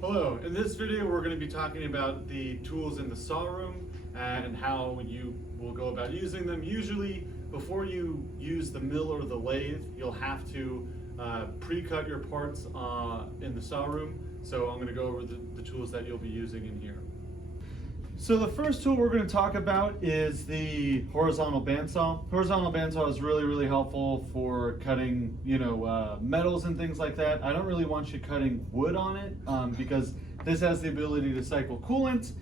Hello, in this video we're going to be talking about the tools in the saw room and how you will go about using them. Usually before you use the mill or the lathe, you'll have to pre-cut your parts in the saw room. So I'm going to go over the tools that you'll be using in here. So the first tool we're going to talk about is the horizontal bandsaw. Horizontal bandsaw is really helpful for cutting, metals and things like that. I don't really want you cutting wood on it because this has the ability to cycle coolant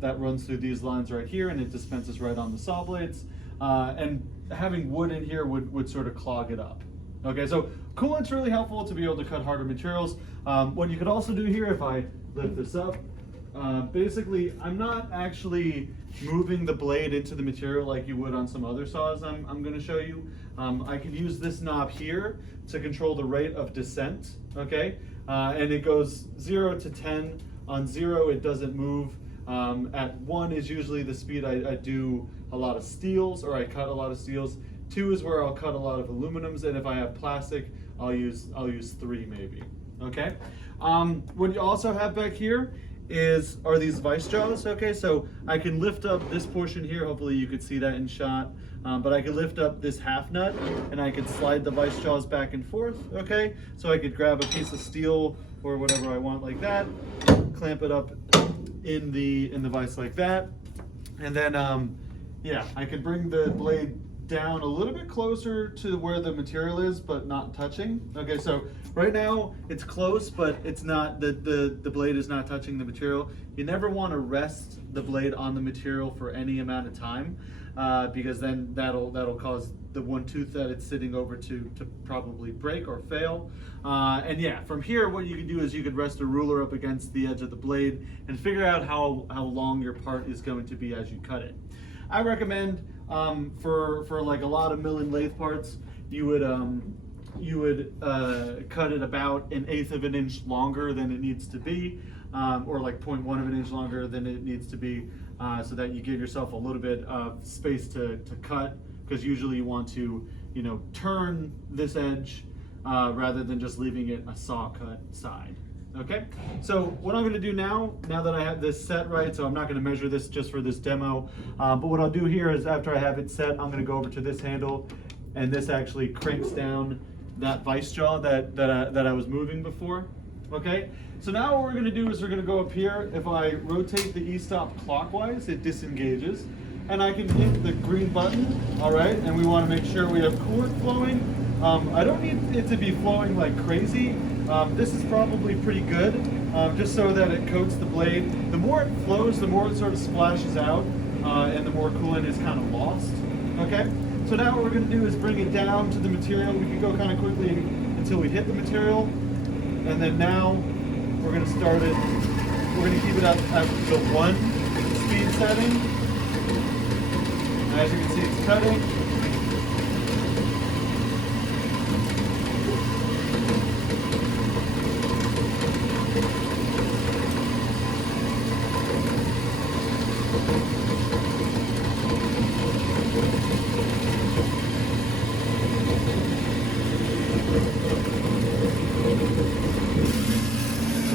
that runs through these lines right here, and it dispenses right on the saw blades. And having wood in here would sort of clog it up. Okay, so coolant's really helpful to be able to cut harder materials. What you could also do here, if I lift this up, basically, I'm not actually moving the blade into the material like you would on some other saws I'm going to show you. I can use this knob here to control the rate of descent, okay? And it goes 0 to 10. On 0, it doesn't move. At 1 is usually the speed I do a lot of steels, or I cut a lot of steels. 2 is where I'll cut a lot of aluminums, and if I have plastic, I'll use 3 maybe, okay? What you also have back here are these vice jaws, okay? So I can lift up this portion here, hopefully you could see that in shot, but I could lift up this half nut and I could slide the vice jaws back and forth, okay? So I could grab a piece of steel or whatever I want like that, clamp it up in the vice like that, and then yeah, I could bring the blade down a little bit closer to where the material is, but not touching. Okay, so right now it's close, but it's not, the blade is not touching the material. You never want to rest the blade on the material for any amount of time, because then that'll cause the one tooth that it's sitting over to probably break or fail. And yeah, from here what you can do is you could rest a ruler up against the edge of the blade and figure out how long your part is going to be as you cut it. I recommend for like a lot of mill and lathe parts, you would cut it about 1/8 of an inch longer than it needs to be, or like 0.1 of an inch longer than it needs to be, so that you give yourself a little bit of space to cut, because usually you want to, turn this edge rather than just leaving it a saw cut side. Okay, so what I'm going to do now that I have this set right, so I'm not going to measure this just for this demo, but what I'll do here is after I have it set, I'm going to go over to this handle, and this actually cranks down that vice jaw that I was moving before. Okay, so now what we're going to do is we're going to go up here. If I rotate the e-stop clockwise, it disengages, and I can hit the green button, all right, and we want to make sure we have coolant flowing. I don't need it to be flowing like crazy. This is probably pretty good, just so that it coats the blade. The more it flows, the more it sort of splashes out, and the more coolant is kind of lost, okay? So now what we're going to do is bring it down to the material. We can go kind of quickly until we hit the material, and then now we're going to start it. We're going to keep it at the 1 speed setting. As you can see, it's cutting.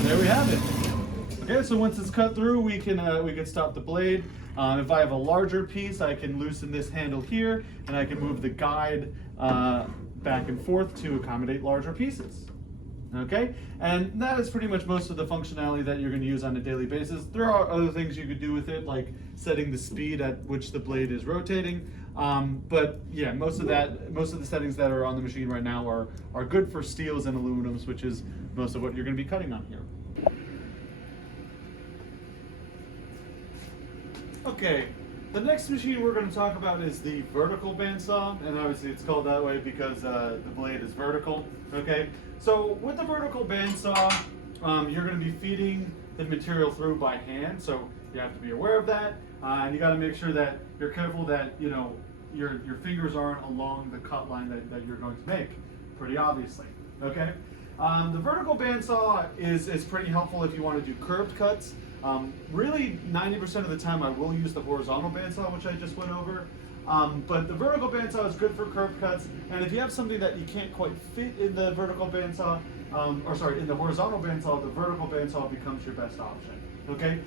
There we have it. Okay, so once it's cut through, we can stop the blade. If I have a larger piece, I can loosen this handle here, and I can move the guide back and forth to accommodate larger pieces. Okay, and that is pretty much most of the functionality that you're going to use on a daily basis. There are other things you could do with it, like setting the speed at which the blade is rotating. But yeah, most of the settings that are on the machine right now are good for steels and aluminums, which is most of what you're going to be cutting on here. Okay, the next machine we're going to talk about is the vertical bandsaw, and obviously it's called that way because the blade is vertical. Okay, so with the vertical bandsaw, you're going to be feeding the material through by hand, so you have to be aware of that, and you got to make sure that you're careful that your fingers aren't along the cut line that you're going to make, pretty obviously. Okay, the vertical bandsaw is pretty helpful if you want to do curved cuts. Really, 90% of the time I will use the horizontal bandsaw, which I just went over. But the vertical bandsaw is good for curved cuts, and if you have something that you can't quite fit in the vertical bandsaw, in the horizontal bandsaw, the vertical bandsaw becomes your best option. Okay.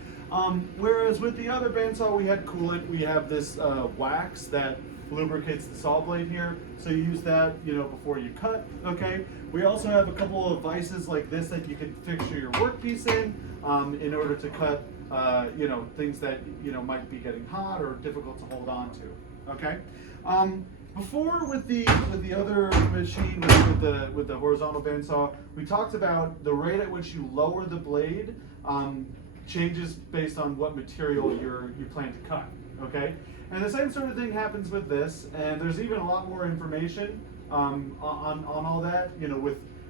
Whereas with the other bandsaw, we had coolant. We have this wax that lubricates the saw blade here, so you use that, you know, before you cut. Okay. We also have a couple of vices like this that you can fixture your workpiece in order to cut, you know, things that, you know, might be getting hot or difficult to hold on to. Okay. Before with the other machine with the horizontal bandsaw, we talked about the rate at which you lower the blade changes based on what material you plan to cut. Okay, and the same sort of thing happens with this, and there's even a lot more information on all that. You know,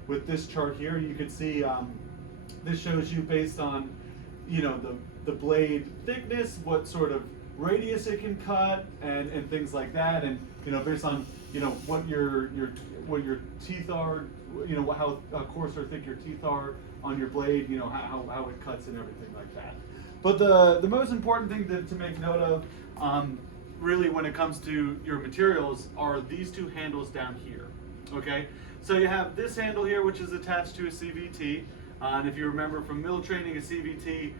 with this chart here, you can see this shows you based on, you know, the blade thickness, what sort of radius it can cut, and things like that, and you know, based on, you know, what your teeth are, you know, how coarse or thick your teeth are on your blade, you know, how it cuts and everything like that. But the most important thing to make note of, really, when it comes to your materials, are these two handles down here. Okay, so you have this handle here, which is attached to a CVT. And if you remember from mill training, a CVT,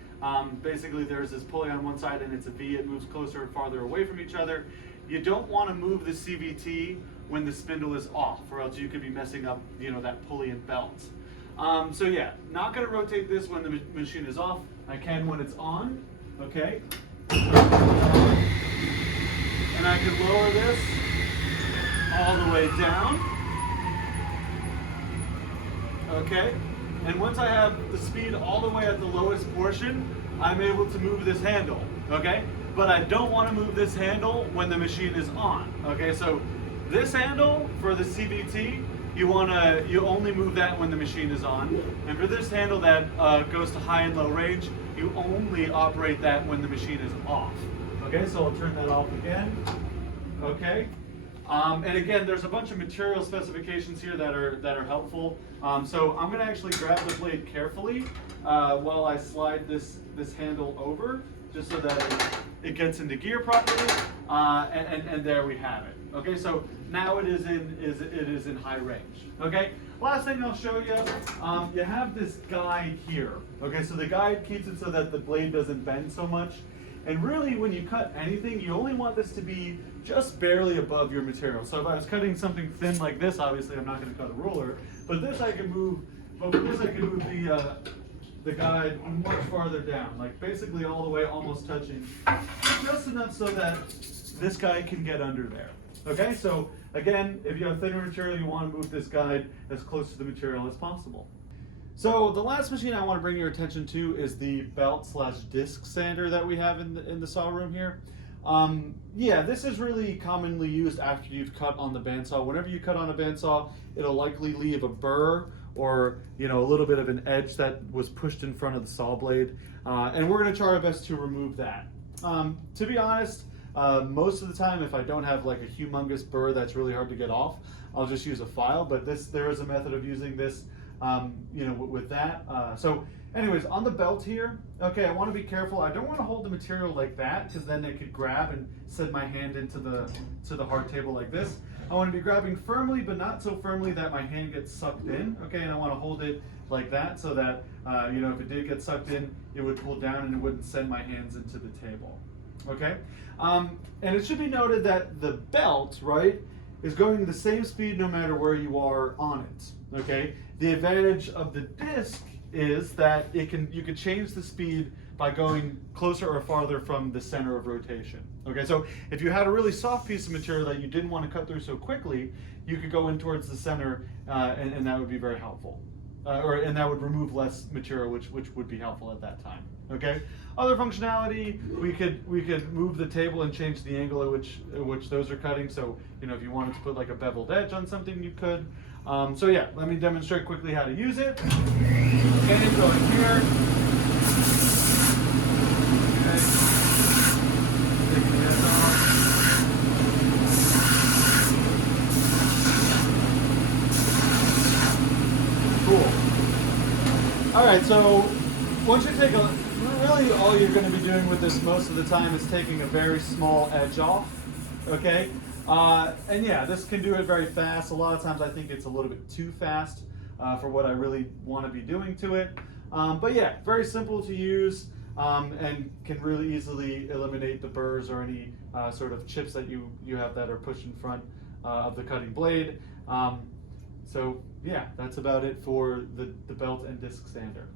basically there's this pulley on one side and it's a V, it moves closer and farther away from each other. You don't want to move the CVT when the spindle is off, or else you could be messing up, you know, that pulley and belt. So yeah, not going to rotate this when the machine is off. I can when it's on, okay? And I can lower this all the way down, okay? And once I have the speed all the way at the lowest portion, I'm able to move this handle, okay? But I don't want to move this handle when the machine is on, okay? So this handle for the CVT, you only move that when the machine is on. And for this handle that goes to high and low range, you only operate that when the machine is off. Okay, so I'll turn that off again. Okay. And again, there's a bunch of material specifications here that are helpful. So I'm going to actually grab the blade carefully while I slide this handle over, just so that it gets into gear properly. And there we have it. Okay, so now it is in high range. Okay, last thing I'll show you, you have this guide here. Okay, so the guide keeps it so that the blade doesn't bend so much. And really, when you cut anything, you only want this to be just barely above your material. So if I was cutting something thin like this, obviously I'm not going to cut a ruler, but this I can move. But with this I can move the guide much farther down, like basically all the way, almost touching, just enough so that this guide can get under there. Okay, so again, if you have thinner material, you want to move this guide as close to the material as possible. So the last machine I want to bring your attention to is the belt/disc sander that we have in the saw room here. Yeah, this is really commonly used after you've cut on the bandsaw. Whenever you cut on a bandsaw, it'll likely leave a burr or, you know, a little bit of an edge that was pushed in front of the saw blade, and we're going to try our best to remove that. To be honest, most of the time, if I don't have like a humongous burr that's really hard to get off, I'll just use a file. But there is a method of using this, you know, with that. So anyways, on the belt here, okay, I want to be careful. I don't want to hold the material like that, because then it could grab and send my hand into the hard table like this. I want to be grabbing firmly, but not so firmly that my hand gets sucked in. Okay, and I want to hold it like that so that, you know, if it did get sucked in, it would pull down and it wouldn't send my hands into the table. Okay, and it should be noted that the belt, right, is going the same speed no matter where you are on it. Okay, the advantage of the disc is that you can change the speed by going closer or farther from the center of rotation. Okay, so if you had a really soft piece of material that you didn't want to cut through so quickly, you could go in towards the center, and that would be very helpful. And that would remove less material, which would be helpful at that time. Okay. Other functionality, we could move the table and change the angle at which those are cutting. So, you know, if you wanted to put like a beveled edge on something, you could. So yeah, let me demonstrate quickly how to use it. Okay, go in here. Okay. Take the edge off. Cool. All right, so once you take really all you're going to be doing with this most of the time is taking a very small edge off, okay? And yeah, this can do it very fast. A lot of times I think it's a little bit too fast. for what I really want to be doing to it. But yeah, very simple to use, and can really easily eliminate the burrs or any sort of chips that you have that are pushed in front of the cutting blade. So yeah, that's about it for the belt and disc sander.